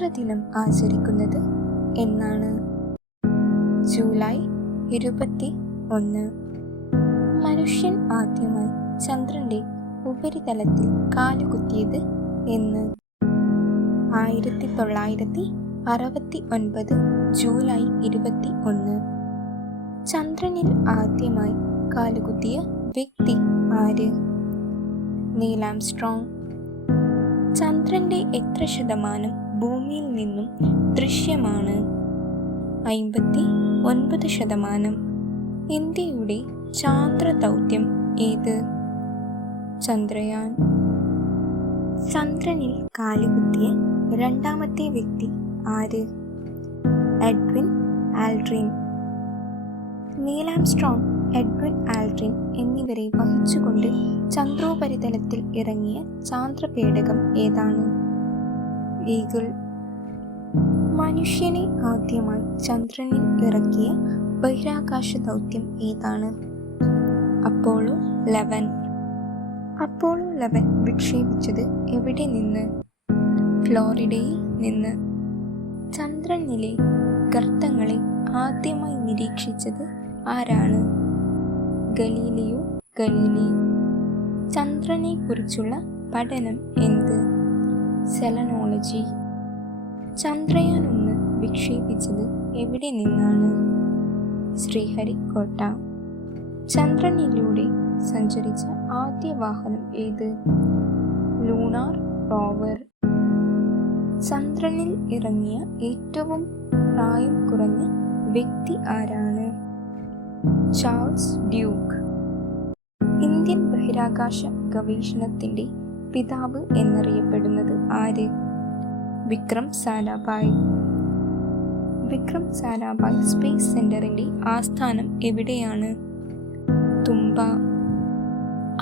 ചാന്ദ്രദിനം ആചരിക്കുന്നത് എന്നാണ്? ജൂലൈ 21. മനുഷ്യൻ ആദ്യമായി ചന്ദ്രന്റെ ഉപരിതലത്തിൽ കാലുകുത്തിയത് എന്ന്? 1969 ജൂലൈ 21. ചന്ദ്രനിൽ ആദ്യമായി കാലുകുത്തിയ വ്യക്തി ആര്? Neil Armstrong. ചന്ദ്രന്റെ എത്ര ശതമാനം ഭൂമിയിൽ നിന്നും ദൃശ്യമാണ്? 59%. ഇന്ത്യയുടെ ചാന്ദ്ര ദൗത്യം ഏത്? ചന്ദ്രയാൻ. ചന്ദ്രനിൽ കാലുകുത്തിയ രണ്ടാമത്തെ വ്യക്തി ആര്? Edwin Aldrin. Neil Armstrong, Edwin Aldrin എന്നിവരെ വഹിച്ചുകൊണ്ട് ചന്ദ്രോപരിതലത്തിൽ ഇറങ്ങിയ ചാന്ദ്രപേടകം ഏതാണ്? ഈഗിൾ. മനുഷ്യനെ ആദ്യമായി ചന്ദ്രനിൽ ഇറക്കിയ ബഹിരാകാശ ദൗത്യം ഏതാണ്? അപ്പോളോ 11. അപ്പോളോ 11 വിക്ഷേപിച്ചത് എവിടെ നിന്ന്? ഫ്ലോറിഡയിൽ നിന്ന്. ചന്ദ്രനിലെ ഗർത്തങ്ങളെ ആദ്യമായി നിരീക്ഷിച്ചത് ആരാണ്? Galileo Galilei. ചന്ദ്രനെ കുറിച്ചുള്ള പഠനം എന്ത്? സെലനോളജി. ചന്ദ്രയാൻ 1 വിക്ഷേപിച്ചത് എവിടെ നിന്നാണ്? ശ്രീഹരിക്കോട്ട. ചന്ദ്രനിലൂടെ സഞ്ചരിച്ച ആദ്യ വാഹനം ഏത്? Lunar rover. ചന്ദ്രനിൽ ഇറങ്ങിയ ഏറ്റവും പ്രായം കുറഞ്ഞ വ്യക്തി ആരാണ്? Charles Duke. ഇന്ത്യൻ ബഹിരാകാശ ഗവേഷണത്തിന്റെ പിതാവ് എന്നറിയപ്പെടുന്നത് ആര്? വിക്രം സാരാഭായ്. വിക്രം സാരാഭായ് സ്പേസ് സെന്ററിന്റെ ആസ്ഥാനം എവിടെയാണ്? തുമ്പ.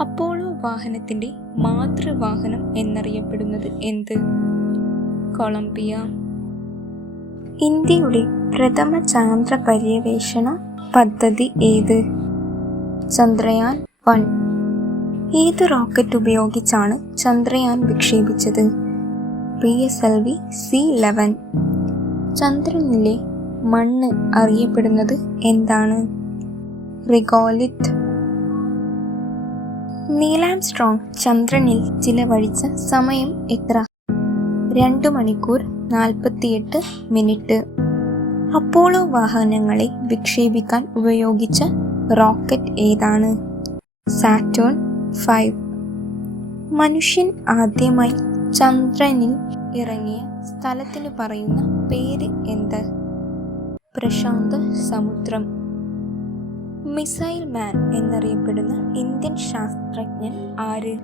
അപ്പോളോ വാഹനത്തിന്റെ മാതൃവാഹനം എന്നറിയപ്പെടുന്നത് എന്ത്? കൊളംബിയ. ഇന്ത്യയുടെ പ്രഥമ ചാന്ദ്ര പര്യവേഷണ പദ്ധതി ഏത്? ചന്ദ്രയാൻ 1. ഏത് റോക്കറ്റ് ഉപയോഗിച്ചാണ് ചന്ദ്രയാൻ വിക്ഷേപിച്ചത്? PSLV C-11. ചന്ദ്രനിലെ മണ്ണ് അറിയപ്പെടുന്നത് എന്താണ്? റിഗോലിത്ത്. നീൽ ആംസ്ട്രോങ് ചന്ദ്രനിൽ ചിലവഴിച്ച സമയം എത്ര? 2 മണിക്കൂർ 48 മിനിറ്റ്. അപ്പോളോ വാഹനങ്ങളെ വിക്ഷേപിക്കാൻ ഉപയോഗിച്ച റോക്കറ്റ് ഏതാണ്? സാറ്റേൺ 5. മനുഷ്യൻ ആദ്യമായി ചന്ദ്രനിൽ ഇറങ്ങിയ സ്ഥലത്തിന് പറയുന്ന പേര് എന്ത്? പ്രശാന്ത സമുദ്രം. മിസൈൽ മാൻ എന്നറിയപ്പെടുന്ന ഇന്ത്യൻ ശാസ്ത്രജ്ഞൻ ആര്?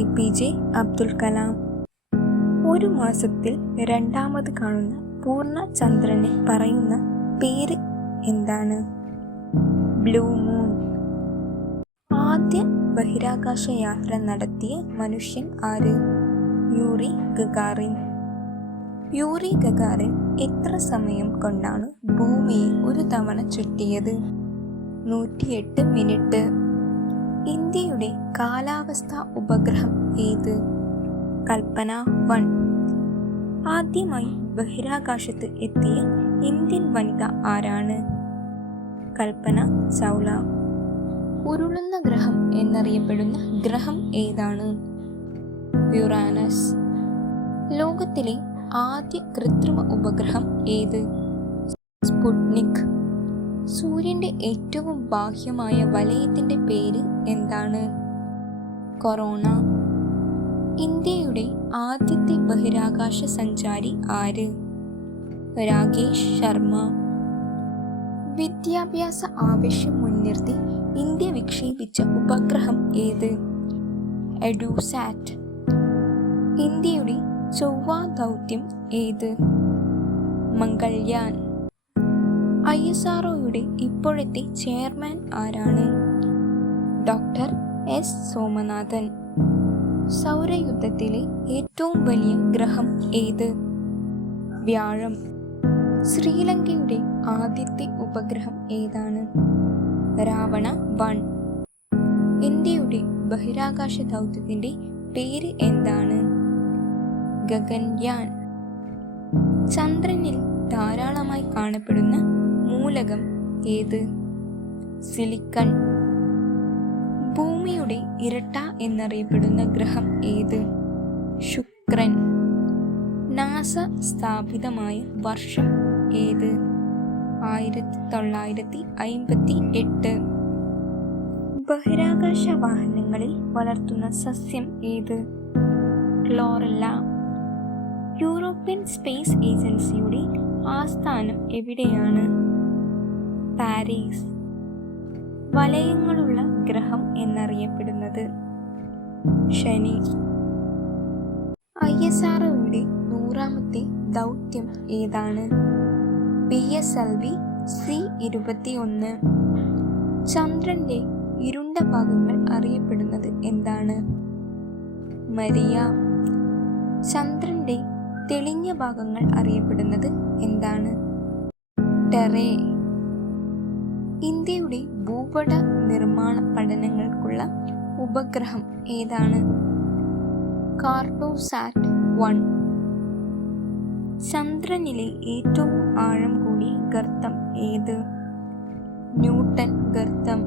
APJ അബ്ദുൽ കലാം. ഒരു മാസത്തിൽ രണ്ടാമത് കാണുന്ന പൂർണ്ണ ചന്ദ്രനെ പറയുന്ന പേര് എന്താണ്? Blue moon. ആദ്യ ബഹിരാകാശ യാത്ര നടത്തിയ മനുഷ്യൻ ആര്? Yuri Gagarin. യൂറി ഗഗാറിൻ എത്ര സമയം കൊണ്ടാണ് ഭൂമിയെ ഒരു തവണ ചുറ്റിയത്? 108 മിനിറ്റ്. ഇന്ത്യയുടെ കാലാവസ്ഥാ ഉപഗ്രഹം ഏത്? കൽപ്പന 1. ആദ്യമായി ബഹിരാകാശത്ത് എത്തിയ ഇന്ത്യൻ വനിത ആരാണ്? കൽപ്പന ചൗള. ഉരുളുന്ന ഗ്രഹം എന്നറിയപ്പെടുന്ന ഗ്രഹം ഏതാണ്? യുറാനസ്. ലോകത്തിലെ ആദ്യ കൃത്രിമ ഉപഗ്രഹം ഏത്? സ്പുട്നിക്. സൂര്യന്റെ ഏറ്റവും ബാഹ്യമായ വലയത്തിന്റെ പേര് എന്താണ്? കൊറോണ. ഇന്ത്യയുടെ ആദ്യത്തെ ബഹിരാകാശ സഞ്ചാരി ആര്? രാകേഷ് ശർമ്മ. വിദ്യാഭ്യാസ ആവശ്യം മുൻനിർത്തി ഇന്ത്യ വിക്ഷേപിച്ച ഉപഗ്രഹം ഏത്? എഡുസാറ്റ്. ഇന്ത്യയുടെ ചൊവ്വ ദൗത്യം ഏത്? മംഗൾയാൻ. ISROയുടെ ഇപ്പോഴത്തെ ചെയർമാൻ ആരാണ്? Doctor S Somanathan. സൗരയൂഥത്തിലെ ഏറ്റവും വലിയ ഗ്രഹം ഏത്? വ്യാഴം. ശ്രീലങ്കയുടെ ആദ്യത്തെ ഉപഗ്രഹം ഏതാണ്? രാവണ 1. ഇന്ത്യയുടെ ബഹിരാകാശ ദൗത്യത്തിന്റെ പേര് എന്താണ്? ഗഗൻയാൻ. ചന്ദ്രനിൽ ധാരാളമായി കാണപ്പെടുന്ന മൂലകം ഏത്? സിലിക്കൺ. ഭൂമിയുടെ ഇരട്ട എന്നറിയപ്പെടുന്ന ഗ്രഹം ഏത്? ശുക്രൻ. നാസ സ്ഥാപിതമായ വർഷം ഏത്? 1958. ബഹിരാകാശ വാഹനങ്ങളിൽ വളർത്തുന്ന സസ്യം ഏത്? ക്ലോറല്ല. യൂറോപ്യൻ സ്പേസ് ഏജൻസിയുടെ ആസ്ഥാനം എവിടെയാണ്? പാരീസ്. വലയങ്ങളുള്ള ഗ്രഹം എന്നറിയപ്പെടുന്നത്? ശനി. ISROയുടെ 100ാമത്തെ ദൗത്യം ഏതാണ്? PSLV C-21. ചന്ദ്രന്റെ ഇരുണ്ട ഭാഗങ്ങൾ അറിയപ്പെടുന്നത് എന്താണ്? മരിയ. ചന്ദ്രന്റെ തെളിഞ്ഞ ഭാഗങ്ങൾ അറിയപ്പെടുന്നത് എന്താണ്? ടെറേ. ഇന്ത്യയുടെ ഭൂപട നിർമ്മാണ പഠനങ്ങൾക്കുള്ള ഉപഗ്രഹം ഏതാണ്? കാർട്ടോസാറ്റ് 1. ചന്ദ്രനിലെ ഏറ്റവും ആഴം കൂടിയ ഗർത്തം ഏത്? ന്യൂട്ടൺ ഗർത്തം.